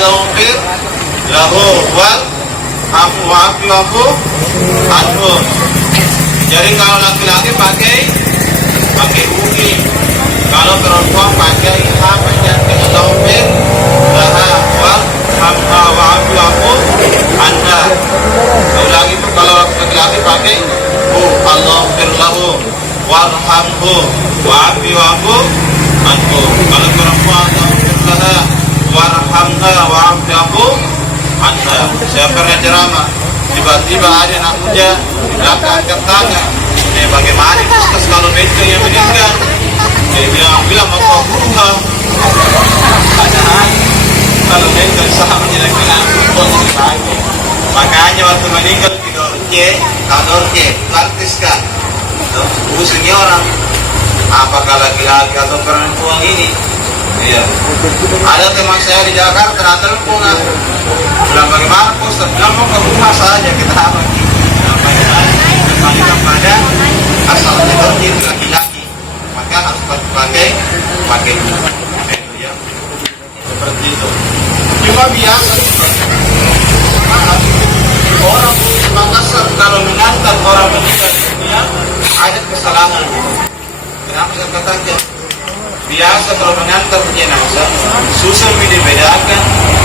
taghfir lahu wal wa'fu anhu. Jadi kalau laki-laki pakai ugi, kalau perempuan pakai taghfir laha wal wa'fu anha. Lagi itu kalau laki-laki pakai Allahfir lahu warhamhu wa'fu anhu. Kalau perempuan laha warhamha wa'fu anha. Saya pernah ceramah, tiba-tiba ada anak muda di belakang angkat tangan, bagaimana Ustaz kalau beca yang meninggal? Dia bilang apa buruh? Padahal kalau meninggal sama laki-laki pagi. Makanya waktu meninggal Dorje, artis kan? Usulnya orang, apakah laki-laki atau perempuan ini? Iya. Ada teman saya di Jakarta, telepon, bilang bagaimana Ustaz? Bilang mau ke rumah saja kita bagi. Kembalikan pada asal Dorje laki-laki, maka harus pakai dulu. Ya. Seperti itu. Cuma biasa. Orang Makassar kalau mengantar orang meninggal dunia ada kesalahan. Kenapa saya katakan? Biasa kalau mengantar jenazah susah dibedakan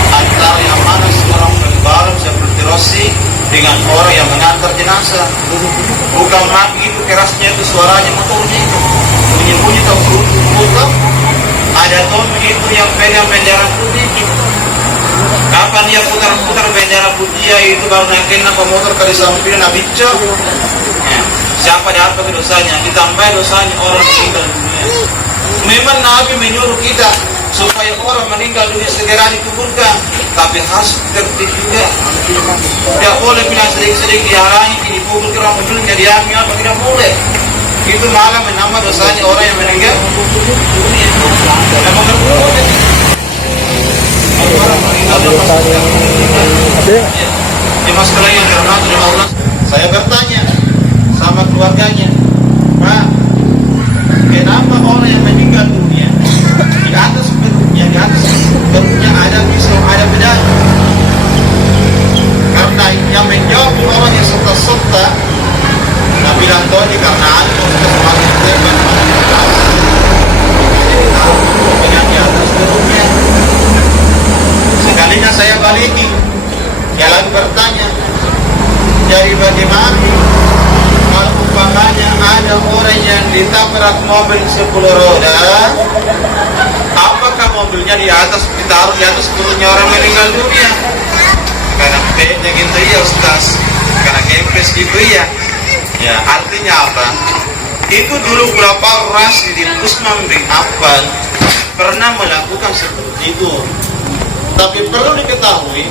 antara yang mana seorang pembalap seperti Rossi dengan orang yang mengantar jenazah. Bukan lagi itu kerasnya itu suaranya motornya itu bunyi-bunyi atau putar. Ada Tommy itu yang pegang bendera putih. Kapan dia putar-putar bendera putih itu baru naikin motor ke samping Nabi Cok. Siapa dapat dosanya? Ditambah dosanya orang meninggal dunia. Memang Nabi menyuruh kita supaya orang meninggal dunia segera dikuburkan, tapi harus tertib juga. Tidak boleh bilang sedikit-sedikit dihalangi dikubur ke orang meninggal diambil apa, tidak boleh. Itu malah menambah dosanya orang yang meninggal dunia. Memang berbeda. Jemaah sekalian yang dirahmati oleh Allah, saya bertanya sama keluarganya, Pak, kenapa orang yang meninggal dunia di atas perutnya ada pisau, ada pedang? Karena yang menjawab orang yang serta-serta, nah bilang Tony karena ada semakin terban dengan di atas perutnya. Sekalinya saya baliki, dia lagi bertanya, jadi bagaimana kalau umpamanya ada orang yang ditabrak mobil 10 roda, apakah mobilnya ditaruh di atas perutnya orang meninggal dunia? Karena bedanya gitu ya Ustaz, karena kempes gitu ya. Ya artinya apa? Itu dulu berapa Rasidin Utsman bin Affan pernah melakukan seperti itu. Tapi perlu diketahui,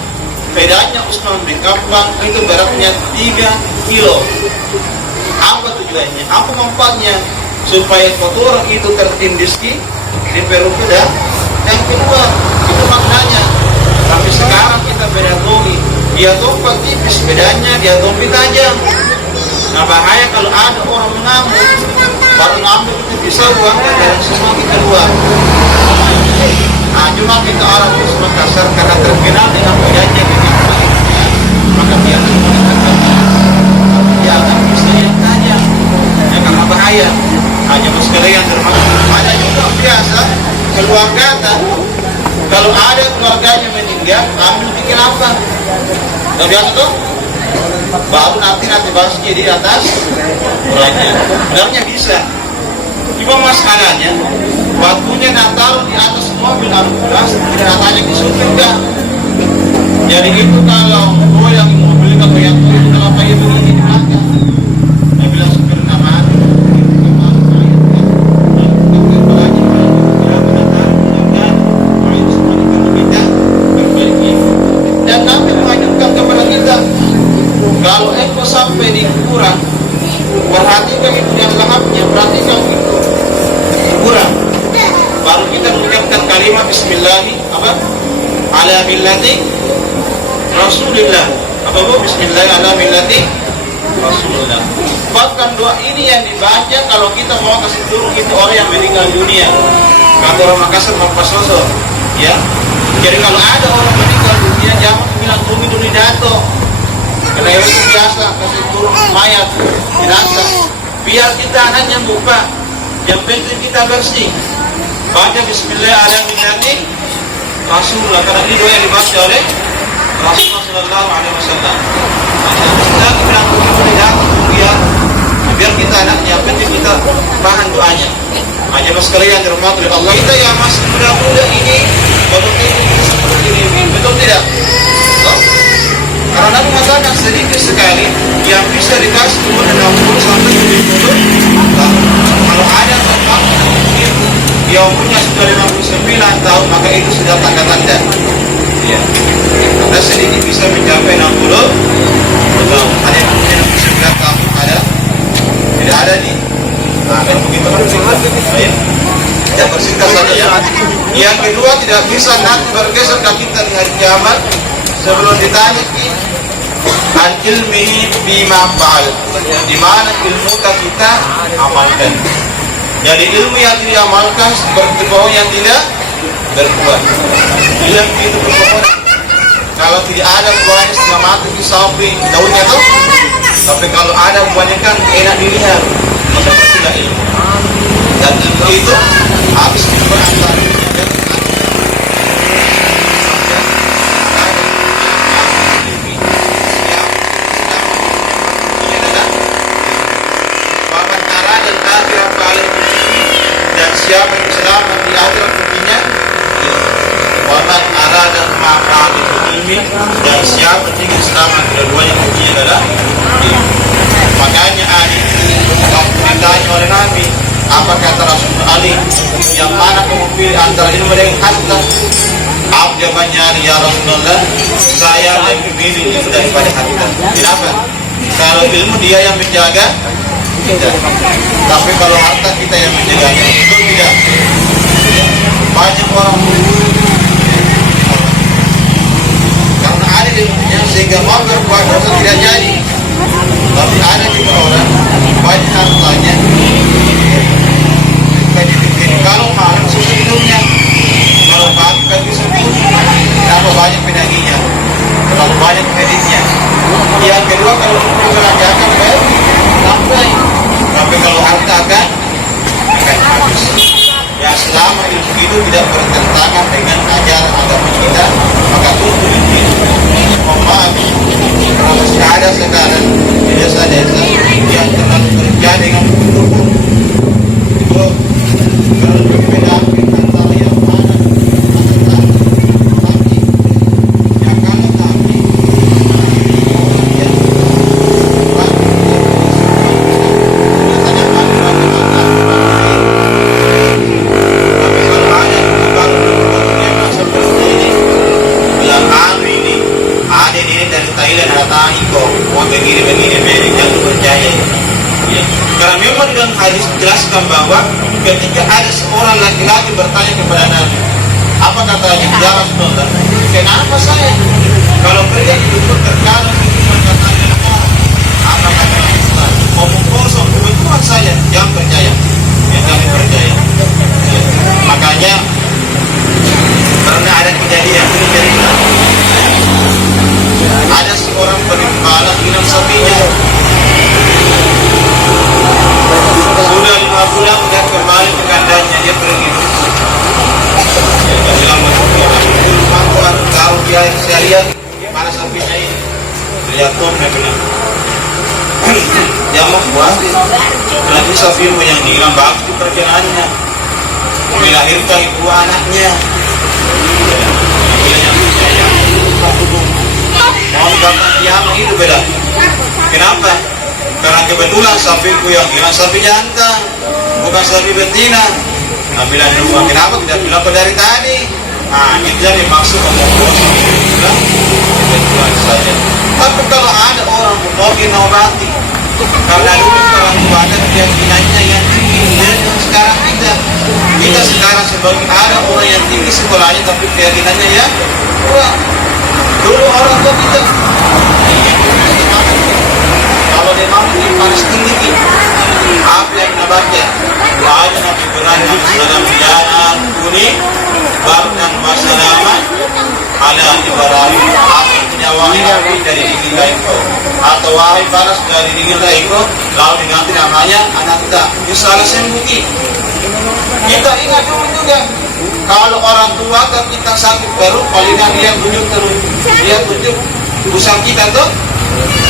bedanya Utsman bin Affan itu beratnya 3 kilo. Apa tujuannya? Apa manfaatnya? Supaya kotoran itu tertindis di perut kita. Yang kedua, itu maknanya. Tapi sekarang kita beda togi. Dia tombak tipis, bedanya dia tombak tajam. Nah bahaya kalau ada orang mengambil, baru ngambil itu bisa uang dan semua kita luar. Nah cuma kita orang di Makassar karena terkenal dengan bedanya begitu, maka dia semua terkenal. Tapi dia akan bisa yang tajam, yang karena bahaya. Hanya sekalian termasuk ada juga biasa keluarga kan. Kalau ada keluarganya meninggal, ambil bikin apa? Gak biasa tuh? Baru nanti basnya di atas orangnya. Sebenarnya bisa. Cuma masalahnya, waktunya taruh di atas mobil ambulans, tidak tanya di surga. Jadi itu kalau yang mobil kalau yang itu kalau kayak begini di belakang, dia bilang supir nama. Dan nanti mengajukan kepada kita, kalau ekor sampai di kuburan, perhatikan itu yang lahapnya, perhatikan itu kuburan. Baru kita mengucapkan kalimat Bismillahi ala millati Rasulillah. Apa bu? Bismillahi ala millati Rasulillah. Bahkan doa ini yang dibaca kalau kita mau kasih turun itu orang yang meninggal dunia. Kata orang Makassar Mampasoso, Ya, jadi kalau ada orang meninggal dunia jangan bilang Umi dulu jatuh, karena itu biasa kasih turun mayat jenazah. Biar kita hanya buka, yang penting kita bersih. Baca Bismillahirrahmanirrahim. Rasulullah, karena ini doa yang dibaca oleh Rasulullah Sallallahu Alaihi Wasallam. Kita bilang Umi dulu jatuh, biar kita anaknya, yang penting kita paham doanya. Hanya mas sekalian dirahmati oleh Allah, kita yang masih muda-muda ini betul seperti ini, betul tidak? Karena Nabi mengatakan sedikit sekali yang bisa dikasih umur 60 sampai 70 tahun. Kalau ada tempat itu yang umurnya sudah 59 tahun, maka itu sudah tanda-tanda. Ya. Karena sedikit bisa mencapai 60 tahun. Ada yang umurnya 69 tahun, ada tidak ada nih. Nah, kalau begitu kan kita bersingkat saja ya. Yang kedua, tidak bisa nanti bergeser kaki kita di hari kiamat sebelum ditanya an ilmihi bima fa'al, di mana ilmu kita amalkan. Jadi ilmu yang tidak amalkan seperti pohon yang tidak berbuah. Bilang itu berpohon, kalau tidak ada buahnya setengah mati di samping daunnya tuh. Tapi kalau ada buahnya kan enak dilihat. Maka itulah ilmu. Dan ilmu itu habis diperantara. Dan siapa yang selamat di akhirat ruginya, waman arada ma'al ilmi, dan siapa yang ingin selamat keduanya ruginya adalah ilmu. Makanya Ali ditanya oleh Nabi, apa kata Rasul Ali, yang mana kamu pilih antara ilmu dengan harta? Apa jawabannya? Ya Rasulullah, saya lebih pilih ilmu daripada harta. Kenapa? Kalau ilmu dia yang menjaga kita, tapi kalau harta kita yang menjaganya, itu tidak. Banyak orang karena ada ilmunya sehingga mau berbuat dosa tidak jadi. Tapi ada juga orang banyak hartanya, kalau malam susu hidungnya, kalau pagi kan bisa kenapa banyak pedaginya, terlalu banyak kreditnya. Yang kedua, kalau dibelanjakan baik sampai, tapi kalau harta akan habis. Ya, selama ilmu itu tidak bertentangan dengan ajaran agama kita, maka tuntut itu. Memahami, kalau masih ada sekarang di desa-desa yang terlalu kerja dengan dukun, itu kalau berbeda antara yang mana tapi yang kalau tapi hadis jelaskan bahwa ketika ada seorang laki-laki bertanya kepada Nabi, apa katanya? Ya Rasulullah, kenapa saya kalau kerja di dukun terkadang kebetulan katanya apa katanya? Ngomong kosong, kebetulan saya yang percaya, yang kami percaya. Ya. Makanya karena ada kejadian ini cerita, ada seorang penggembala minum sapinya. Sudah 5 bulan dan kembali ke kandangnya, dia pergi. Dia bilang itu rumahku harus taruh dia sekalian mana sapinya ini. Lihat tuh, dia bilang dia mau buat nanti sapimu yang hilang bagus di perjalanannya, melahirkan ibu anaknya. Dia yang percaya mau datang kiamat itu beda. Kenapa? Karena kebetulan sapiku yang hilang sapi jantan, bukan sapi betina. Nah, bilang dulu, kenapa tidak bilang dari tadi? Nah, itu jadi maksud ngomong kebetulan saja. Tapi kalau ada orang mungkin obati, karena dulu orang tua ada keyakinannya yang tinggi, dan sekarang tidak. Kita sekarang sebagai ada orang yang tinggi sekolahnya, tapi keyakinannya ya kurang. Dulu orang tua kita kalau dia mampu di Paris tinggi, apa yang kita baca? Doanya Nabi Ibrahim alaihissalam, ya ampuni, bahkan masa api dari dinilai kau, atau wahai panas dari dinilai kau, lalu diganti namanya anatta. Itu salah sembuki. Kita ingat dulu juga, kalau orang tua kan kita sakit perut, palingan dia tunjuk terus, dia tunjuk usang kita tuh.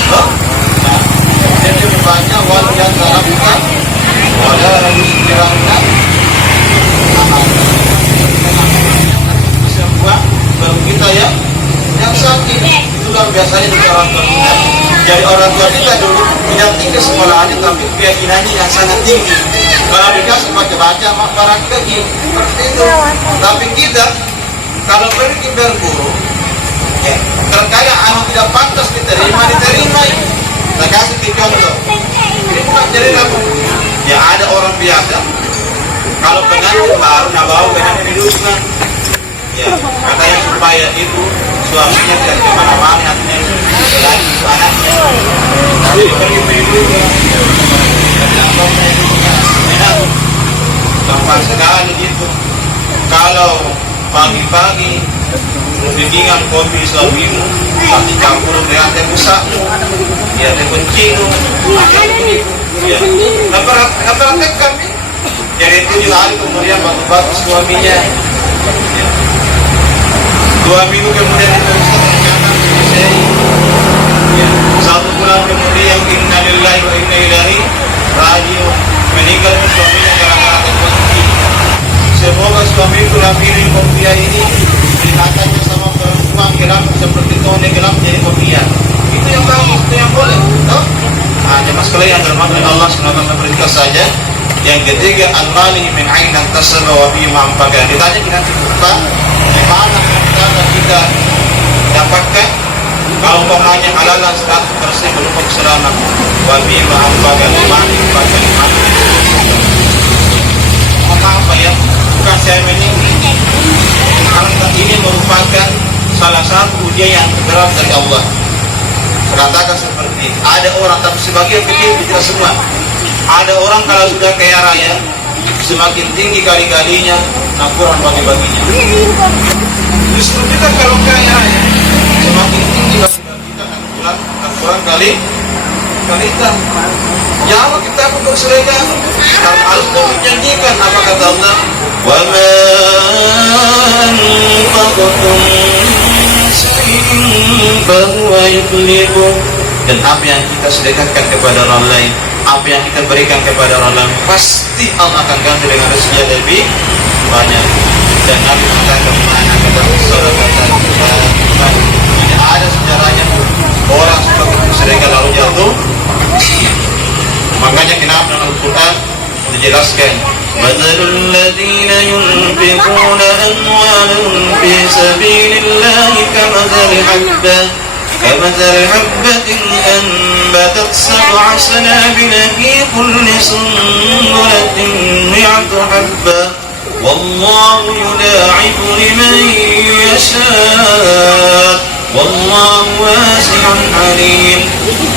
Nah, jadi banyak walau yang terlakukan, walau harus dilakukan. Semua baru kita yang sakit. Itulah biasanya dari orang tua kita. Jadi orang tua kita dulu tidak tinggi sekolahannya, tapi keyakinannya yang sangat tinggi. Kalau dikasih baca-baca barang kaki seperti itu. Tapi kita kalau pergi berguru, terkadang anak tidak pantas diterima. Kita kasih contoh. Ini bukan cerita. Ya ada orang biasa. Kalau pengantin baru nabawa pengantin hidupnya, ya katanya supaya itu suaminya tidak kemana-mana, nantinya selain itu anaknya. Tapi pergi juga. Gampang sekali gitu. Kalau pagi-pagi bikingan kopi suamimu, tapi campur dengan teh pusakmu, ya teh kencing, ya. Apa kami? Jadi 7 hari kemudian batu-batu suaminya. Ya. 2 minggu kemudian itu selesai. Ya. 1 bulan kemudian innalillahi wa inna ilaihi raji'un. Meninggal suaminya gara-gara terkunci. Semoga suami itu lampirin kopiah ini dikatanya sama perempuan gelap seperti tone gelap jadi kopiah. Itu yang bagus, itu yang boleh. Toh? Nah, jemaah sekalian termasuk Allah SWT beritahu saja. Yang ketiga, al-mali min ainan tasaba wa fi ma'amfakan. Ditanya kita lupa di mana harta kita dapatkan. Kalau umpamanya halalan 100% berupa keselamatan. Wa fi ma'amfakan ma'amfakan. Apa ya? Bukan saya meninggi. Harta ini merupakan salah satu ujian yang berat dari Allah. Katakan seperti itu. Ada orang, tapi sebagian kecil, tidak semua. Ada orang kalau sudah kaya raya, semakin tinggi kali-kalinya, nah kurang bagi-baginya. Justru kita kalau kaya raya, semakin tinggi bagi-baginya, nah kurang kali-kalinya. Ya Allah, kita pun berserahkan. Kalau Allah menjanjikan, apa kata Allah? Wa ma anfaqtum shay'in fahuwa yukhlifu. Dan apa yang kita sedekahkan kepada orang lain, apa yang kita berikan kepada orang lain, pasti Allah akan ganti dengan rezeki yang lebih banyak. Dan Nabi mengatakan mana kata sedekah tidak ada sejarahnya orang seperti itu sedekah lalu jatuh miskin. Makanya kenapa dalam Al-Quran dijelaskan Mathalul ladzina yunfiquna amwalahum fi sabilillahi kamathali حبة أنبتت 7 سنابل في كل سنبلة 100 حبة والله يضاعف لمن يشاء والله واسع عليم.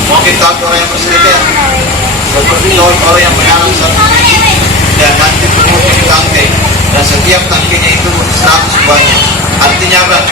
Mungkin tak orang yang bersedekah seperti orang yang menanam satu biji dan nanti kemudian ditangkai dan setiap tangkainya itu 100 banyak. Artinya apa?